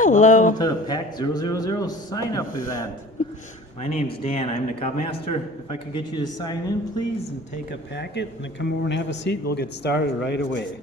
Hello. Welcome to the Pack 000 sign-up event. My name's Dan. I'm the Cub Master. If I could get you to sign in, please, and take a packet, and then come over and have a seat. We'll get started right away.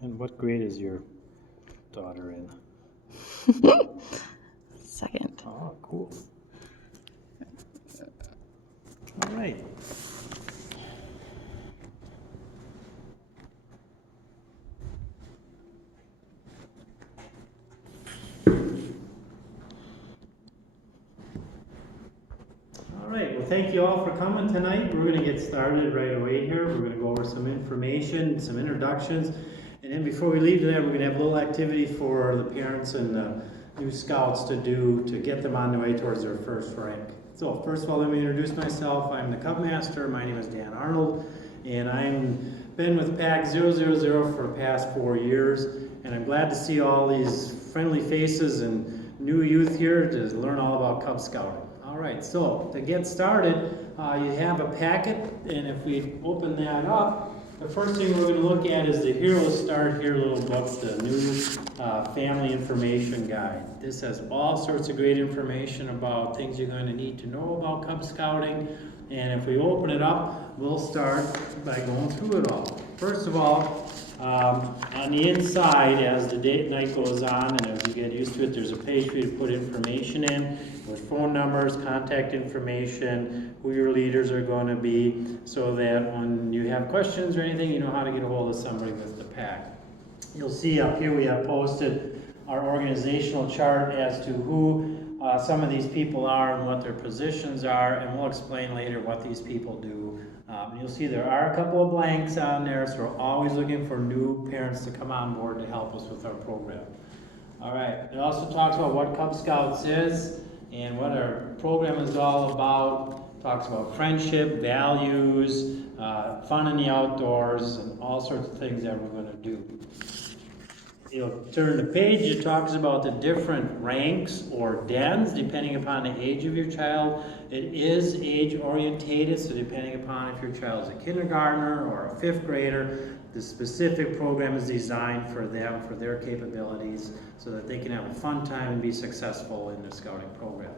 And what grade is your daughter in? Second. Oh, cool. All right. All right, well, thank you all for coming tonight. We're going to get started right away here. We're going to go over some information, some introductions, and then before we leave tonight, we're going to have a little activity for the parents and the new scouts to do to get them on the way towards their first rank. So first of all, let me introduce myself. I'm the Cub Master. My name is Dan Arnold, and I've been with Pack 000 for the past 4 years, and I'm glad to see all these friendly faces and new youth here to learn all about Cub Scouting. All right, so to get started, you have a packet, and if we open that up, the first thing we're going to look at is the Heroes Start Here little book, the new family information guide. This has all sorts of great information about things you're going to need to know about Cub Scouting, and if we open it up, we'll start by going through it all. First of all, on the inside, as the night goes on and as you get used to it, there's a page for you to put information in with phone numbers, contact information, who your leaders are going to be, so that when you have questions or anything, you know how to get a hold of somebody with the pack. You'll see up here we have posted our organizational chart as to who some of these people are and what their positions are, and we'll explain later what these people do. You'll see there are a couple of blanks on there, so we're always looking for new parents to come on board to help us with our program. All right, it also talks about what Cub Scouts is and what our program is all about. Talks about friendship, values, fun in the outdoors, and all sorts of things that we're going to do. You'll turn the page, it talks about the different ranks or dens depending upon the age of your child. It is age orientated, so depending upon if your child is a kindergartner or a 5th grader, the specific program is designed for them, for their capabilities, so that they can have a fun time and be successful in the scouting program.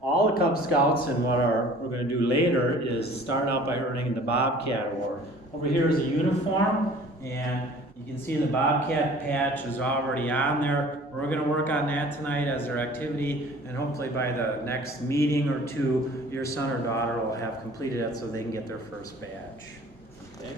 All the Cub Scouts, and what we're going to do later is start out by earning the Bobcat Award. Over here is a uniform, and you can see the Bobcat patch is already on there. We're going to work on that tonight as their activity, and hopefully by the next meeting or two, your son or daughter will have completed it so they can get their first badge. Okay.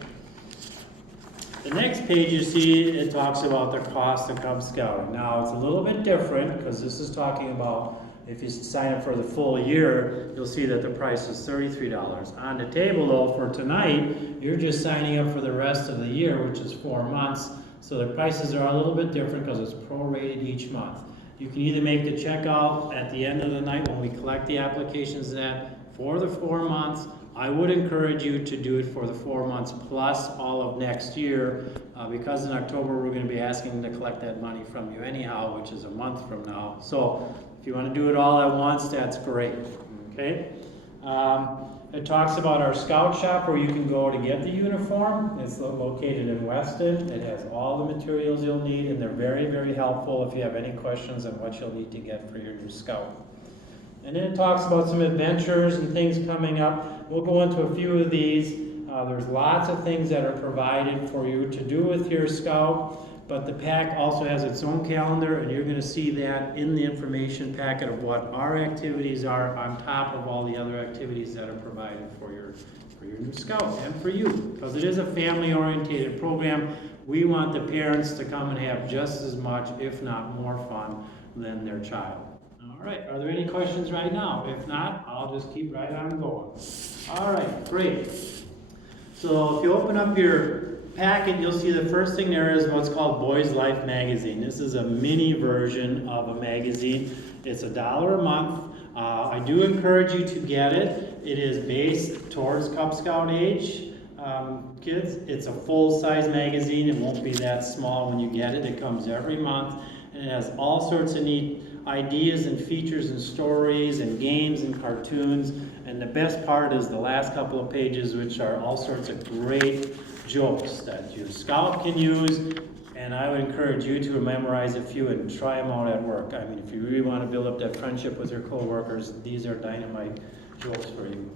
The next page you see, it talks about the cost of Cub Scouting. Now it's a little bit different because this is talking about if you sign up for the full year, you'll see that the price is $33. On the table though, for tonight, you're just signing up for the rest of the year, which is 4 months. So the prices are a little bit different because it's prorated each month. You can either make the checkout at the end of the night when we collect the applications for the 4 months. I would encourage you to do it for the 4 months plus all of next year, because in October we're going to be asking to collect that money from you anyhow, which is a month from now. So if you want to do it all at once, that's great. Okay. It talks about our scout shop where you can go to get the uniform. It's located in Weston. It has all the materials you'll need, and they're very, very helpful if you have any questions on what you'll need to get for your new scout. And then it talks about some adventures and things coming up. We'll go into a few of these. There's lots of things that are provided for you to do with your scout, but the pack also has its own calendar, and you're going to see that in the information packet of what our activities are on top of all the other activities that are provided for your new scout and for you. Because it is a family-oriented program, we want the parents to come and have just as much, if not more fun than their child. All right, are there any questions right now? If not, I'll just keep right on going. All right, great. So if you open up your packet, you'll see the first thing there is what's called Boys Life Magazine. This is a mini version of a magazine. It's $1 a month. I do encourage you to get it. It is based towards Cub Scout age kids. It's a full-size magazine. It won't be that small when you get it. It comes every month, and it has all sorts of neat ideas and features and stories and games and cartoons. And the best part is the last couple of pages, which are all sorts of great jokes that your scout can use. And I would encourage you to memorize a few and try them out at work. I mean, if you really want to build up that friendship with your coworkers, these are dynamite jokes for you.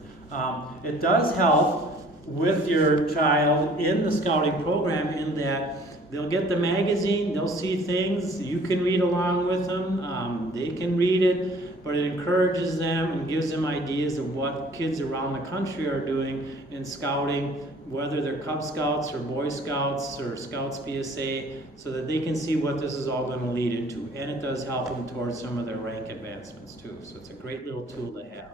It does help with your child in the scouting program in that they'll get the magazine, they'll see things, you can read along with them, they can read it, but it encourages them and gives them ideas of what kids around the country are doing in scouting, whether they're Cub Scouts or Boy Scouts or Scouts BSA, so that they can see what this is all going to lead into. And it does help them towards some of their rank advancements too, so it's a great little tool to have.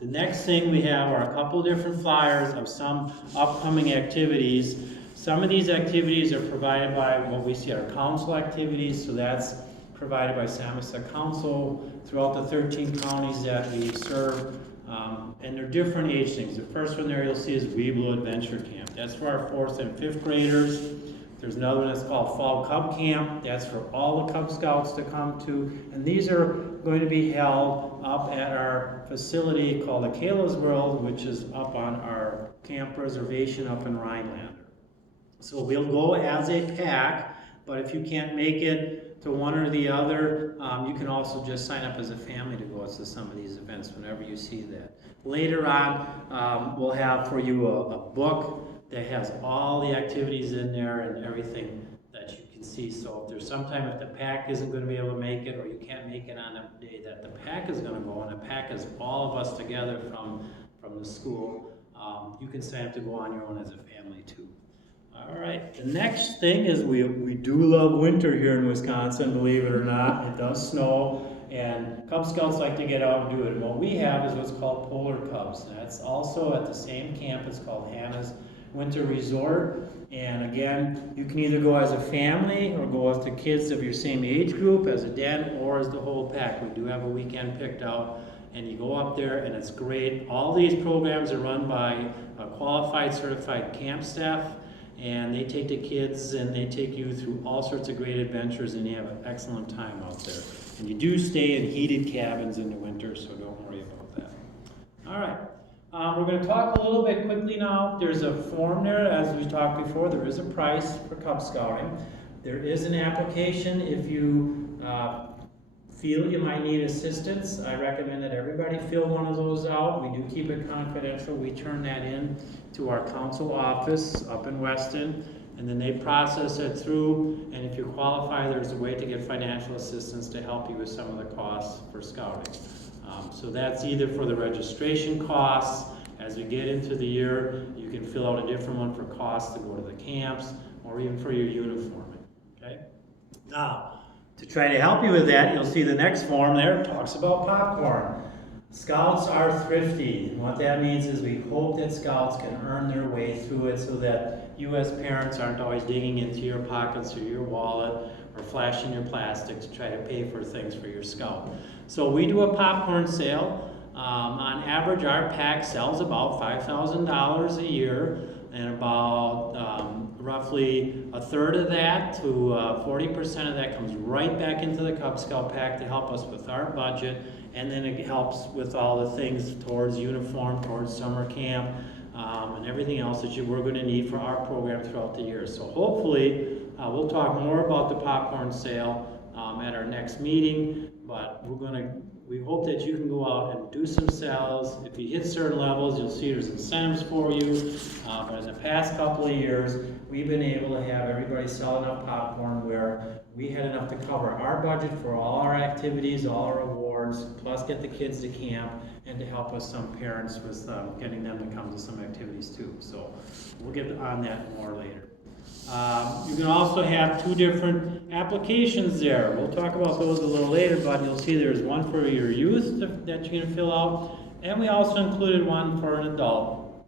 The next thing we have are a couple different flyers of some upcoming activities. Some of these activities are provided by what we see are council activities, so that's provided by Samoset Council throughout the 13 counties that we serve, and they're different age things. The first one there you'll see is Weeble Adventure Camp. That's for our 4th and 5th graders. There's another one that's called Fall Cub Camp. That's for all the Cub Scouts to come to, and these are going to be held up at our facility called Akela's World, which is up on our camp reservation up in Rhinelander. So we'll go as a pack, but if you can't make it to one or the other, you can also just sign up as a family to go to some of these events whenever you see that. Later on, we'll have for you a book that has all the activities in there and everything that you can see. So if there's sometime if the pack isn't going to be able to make it, or you can't make it on a day that the pack is going to go, and the pack is all of us together from the school, you can sign up to go on your own as a family too. All right, the next thing is we do love winter here in Wisconsin, believe it or not. It does snow, and Cub Scouts like to get out and do it. And what we have is what's called Polar Cubs. That's also at the same camp. It's called Hannah's Winter Resort. And again, you can either go as a family or go with the kids of your same age group as a den or as the whole pack. We do have a weekend picked out, and you go up there and it's great. All these programs are run by qualified, certified camp staff, and they take the kids and they take you through all sorts of great adventures, and you have an excellent time out there. And you do stay in heated cabins in the winter, so don't worry about that. All right. We're going to talk a little bit quickly now. There's a form there, as we talked before. There is a price for Cub Scouting. There is an application if you feel you might need assistance. I recommend that everybody fill one of those out. We do keep it confidential. We turn that in to our council office up in Weston, and then they process it through, and if you qualify, there's a way to get financial assistance to help you with some of the costs for scouting. So that's either for the registration costs. As we get into the year, you can fill out a different one for costs to go to the camps, or even for your uniforming. Okay? Now, to try to help you with that, you'll see the next form there. It talks about popcorn. Scouts are thrifty. And what that means is we hope that Scouts can earn their way through it so that you as parents aren't always digging into your pockets or your wallet or flashing your plastic to try to pay for things for your Scout. So we do a popcorn sale. On average, our pack sells about $5,000 a year, and about roughly a third of that to 40% of that comes right back into the Cub Scout pack to help us with our budget, and then it helps with all the things towards uniform, towards summer camp, and everything else that we're going to need for our program throughout the year. So hopefully, we'll talk more about the popcorn sale at our next meeting, but we hope that you can go out and do some sales. If you hit certain levels, you'll see there's incentives for you. But in the past couple of years, we've been able to have everybody sell enough popcorn where we had enough to cover our budget for all our activities, all our awards, plus get the kids to camp, and to help us some parents with getting them to come to some activities too. So we'll get on that more later. You can also have two different applications there. We'll talk about those a little later, but you'll see there's one for your youth that you can fill out, and we also included one for an adult.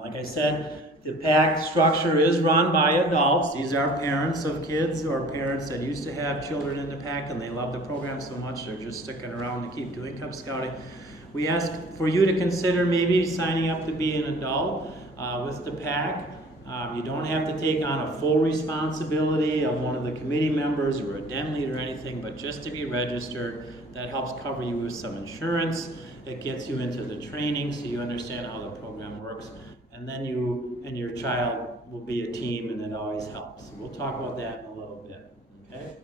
Like I said, the pack structure is run by adults. These are parents of kids or parents that used to have children in the pack and they love the program so much they're just sticking around to keep doing Cub Scouting. We ask for you to consider maybe signing up to be an adult with the pack. You don't have to take on a full responsibility of one of the committee members or a den lead or anything, but just to be registered. That helps cover you with some insurance. It gets you into the training so you understand how the program works. And then you and your child will be a team, and it always helps. So we'll talk about that in a little bit, okay?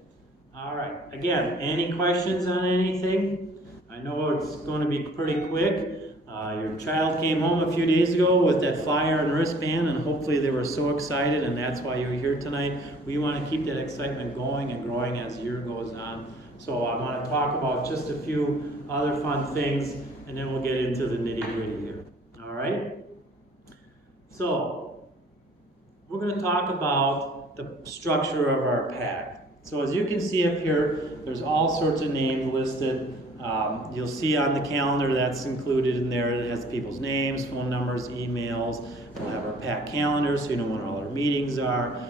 All right, again, any questions on anything? I know it's going to be pretty quick. Your child came home a few days ago with that flyer and wristband, and hopefully they were so excited, and that's why you're here tonight. We want to keep that excitement going and growing as the year goes on. So I want to talk about just a few other fun things, and then we'll get into the nitty-gritty here. All right? So we're going to talk about the structure of our pack. So as you can see up here, there's all sorts of names listed. You'll see on the calendar that's included in there. It has people's names, phone numbers, emails. We'll have our pack calendar so you know when all our meetings are.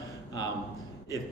If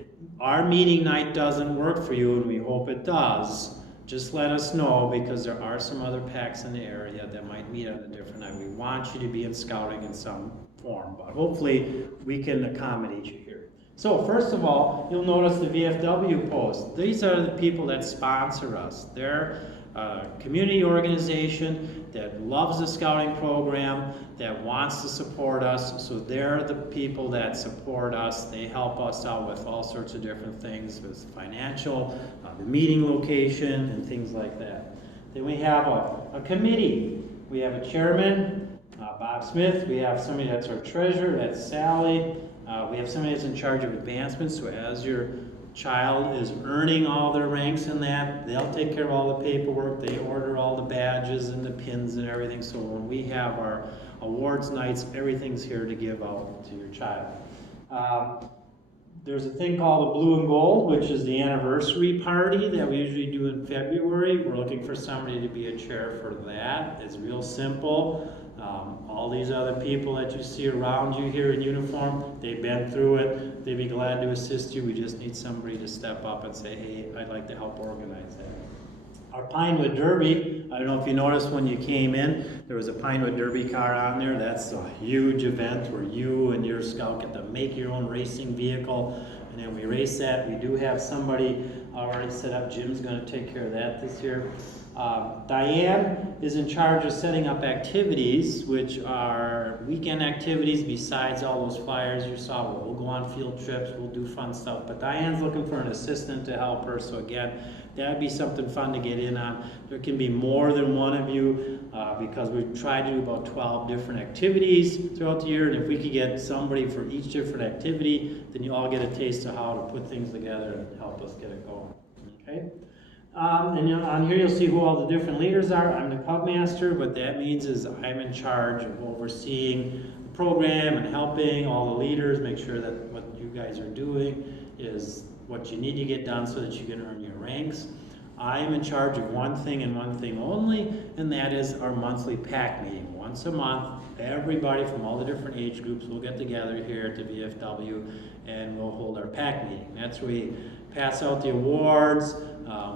our meeting night doesn't work for you, and we hope it does, just let us know, because there are some other packs in the area that might meet on a different night. We want you to be in scouting in some form, but hopefully we can accommodate you here. So first of all, you'll notice the VFW post. These are the people that sponsor us. They're a community organization that loves the scouting program, that wants to support us. So they're the people that support us. They help us out with all sorts of different things, with financial, the meeting location, and things like that. Then we have a committee. We have a chairman, Bob Smith. We have somebody that's our treasurer, that's Sally. We have somebody that's in charge of advancements, so as your child is earning all their ranks in that, they'll take care of all the paperwork. They order all the badges and the pins and everything, so when we have our awards nights, everything's here to give out to your child. There's a thing called the Blue and Gold, which is the anniversary party that we usually do in February. We're looking for somebody to be a chair for that. It's real simple. All these other people that you see around you here in uniform, they've been through it. They'd be glad to assist you. We just need somebody to step up and say, hey, I'd like to help organize that. Our Pinewood Derby, I don't know if you noticed when you came in, there was a Pinewood Derby car on there. That's a huge event where you and your scout get to make your own racing vehicle, and then we race that. We do have somebody already set up. Jim's going to take care of that this year. Diane is in charge of setting up activities, which are weekend activities besides all those flyers you saw. We'll go on field trips, we'll do fun stuff, but Diane's looking for an assistant to help her, so again, that'd be something fun to get in on. There can be more than one of you, because we try to do about 12 different activities throughout the year, and if we could get somebody for each different activity, then you all get a taste of how to put things together and help us get it going, okay? And on here you'll see who all the different leaders are. I'm the pub master. What that means is I'm in charge of overseeing the program and helping all the leaders make sure that what you guys are doing is what you need to get done so that you can earn your ranks. I am in charge of one thing and one thing only, and that is our monthly pack meeting. Once a month, everybody from all the different age groups will get together here at the VFW, and we'll hold our pack meeting. That's where we pass out the awards,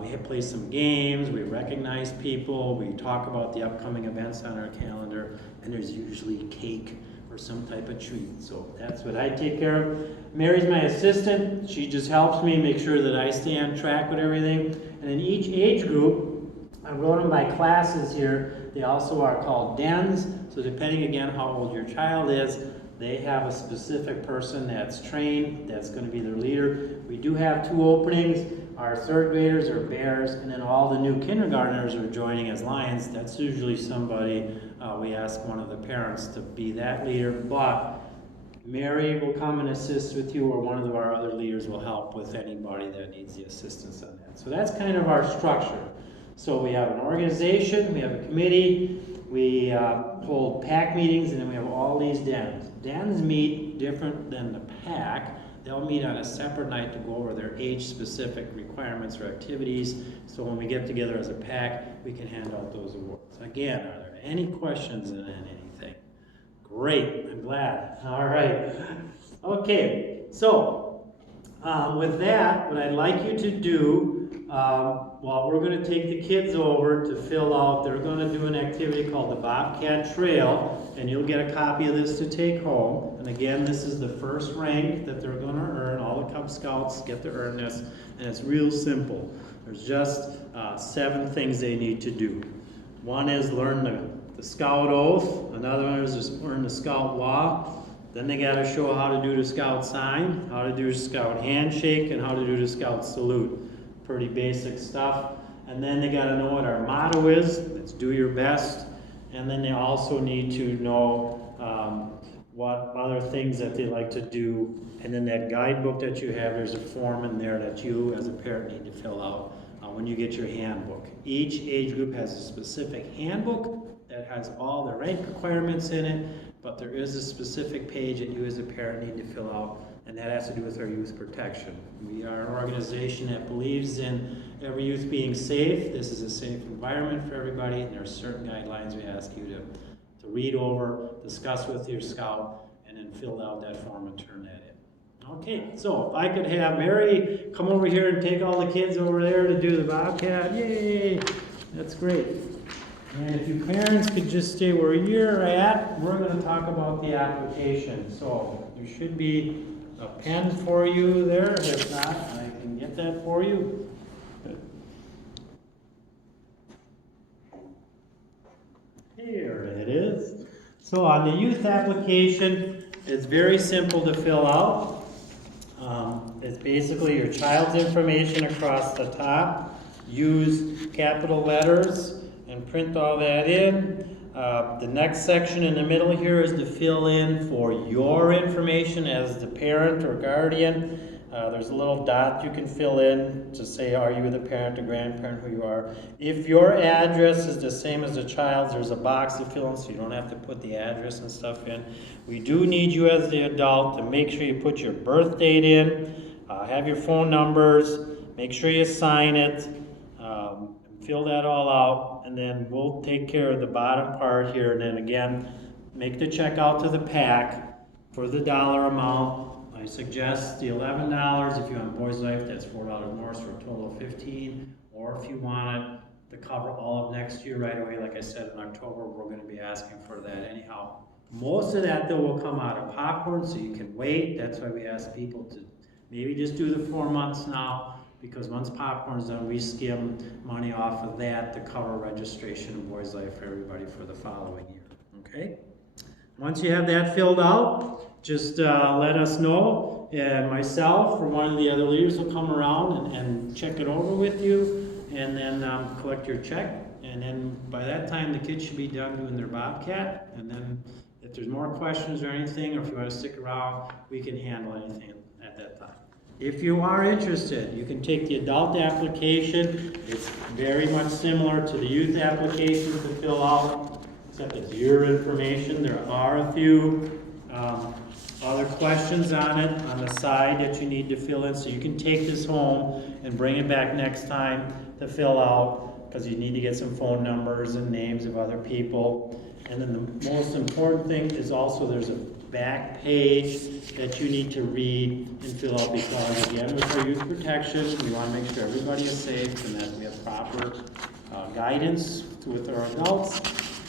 we play some games, we recognize people, we talk about the upcoming events on our calendar, and there's usually cake or some type of treat. So that's what I take care of. Mary's my assistant. She just helps me make sure that I stay on track with everything. And in each age group, I wrote them by classes here. They also are called dens. So depending again how old your child is, they have a specific person that's trained, that's going to be their leader. We do have 2 openings. Our 3rd graders are bears, and then all the new kindergartners are joining as lions. That's usually somebody, we ask one of the parents to be that leader, but Mary will come and assist with you, or one of our other leaders will help with anybody that needs the assistance on that. So that's kind of our structure. So we have an organization, we have a committee, we hold pack meetings, and then we have all these dens. Dens meet different than the pack. They'll meet on a separate night to go over their age-specific requirements or activities. So when we get together as a pack, we can hand out those awards. Again, are there any questions on anything? Great, I'm glad. All right. Okay, so with that, what I'd like you to do well, we're going to take the kids over to fill out, they're going to do an activity called the Bobcat Trail, and you'll get a copy of this to take home. And again, this is the first rank that they're going to earn. All the Cub Scouts get to earn this, and it's real simple. There's just 7 things they need to do. One is learn the Scout Oath. Another one is just learn the Scout Law. Then they got to show how to do the Scout Sign, how to do the Scout Handshake, and how to do the Scout Salute. Pretty basic stuff. And then they got to know what our motto is. It's do your best. And then they also need to know what other things that they like to do. And then that guidebook that you have, there's a form in there that you as a parent need to fill out when you get your handbook. Each age group has a specific handbook that has all the rank requirements in it, but there is a specific page that you as a parent need to fill out, and that has to do with our youth protection. We are an organization that believes in every youth being safe. This is a safe environment for everybody, and there are certain guidelines we ask you to read over, discuss with your scout, and then fill out that form and turn that in. Okay, so if I could have Mary come over here and take all the kids over there to do the Bobcat, yay! That's great. And if you parents could just stay where you're at, we're going to talk about the application. So there should be a pen for you there. If not, I can get that for you. Here it is. So on the youth application, it's very simple to fill out. It's basically your child's information across the top. Use capital letters and print all that in. The next section in the middle here is to fill in for your information as the parent or guardian. There's a little dot you can fill in to say, are you the parent or grandparent, who you are. If your address is the same as the child's, there's a box to fill in so you don't have to put the address and stuff in. We do need you as the adult to make sure you put your birth date in, have your phone numbers, make sure you sign it, fill that all out, and then we'll take care of the bottom part here. And then again, make the check out to the PAC for the dollar amount. I suggest the $11. If you want Boys Life, that's $4 more, so a total of $15. Or if you want it to cover all of next year right away, like I said, in October, we're going to be asking for that anyhow. Most of that, though, will come out of popcorn, so you can wait. That's why we ask people to maybe just do the 4 months now, because once popcorn's done, we skim money off of that to cover registration of Boys Life for everybody for the following year. Okay? Once you have that filled out, just let us know, and myself or one of the other leaders will come around and check it over with you, and then collect your check. And then by that time, the kids should be done doing their Bobcat. And then if there's more questions or anything, or if you want to stick around, we can handle anything at that time. If you are interested, you can take the adult application. It's very much similar to the youth application to fill out, except it's your information. There are a few other questions on it on the side that you need to fill in, so you can take this home and bring it back next time to fill out, because you need to get some phone numbers and names of other people. And then the most important thing is also there's a back page that you need to read and fill out, because again, with our youth protection, we want to make sure everybody is safe and that we have proper guidance with our adults.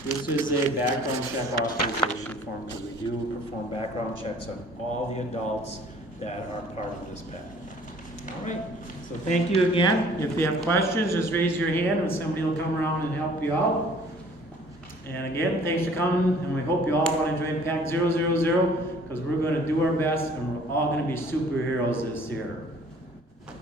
This is a background check authorization form, because we do perform background checks on all the adults that are part of this pack. All right, so thank you again. If you have questions, just raise your hand and somebody will come around and help you out. And again, thanks for coming, and we hope you all want to join PAC 000, because we're going to do our best, and we're all going to be superheroes this year.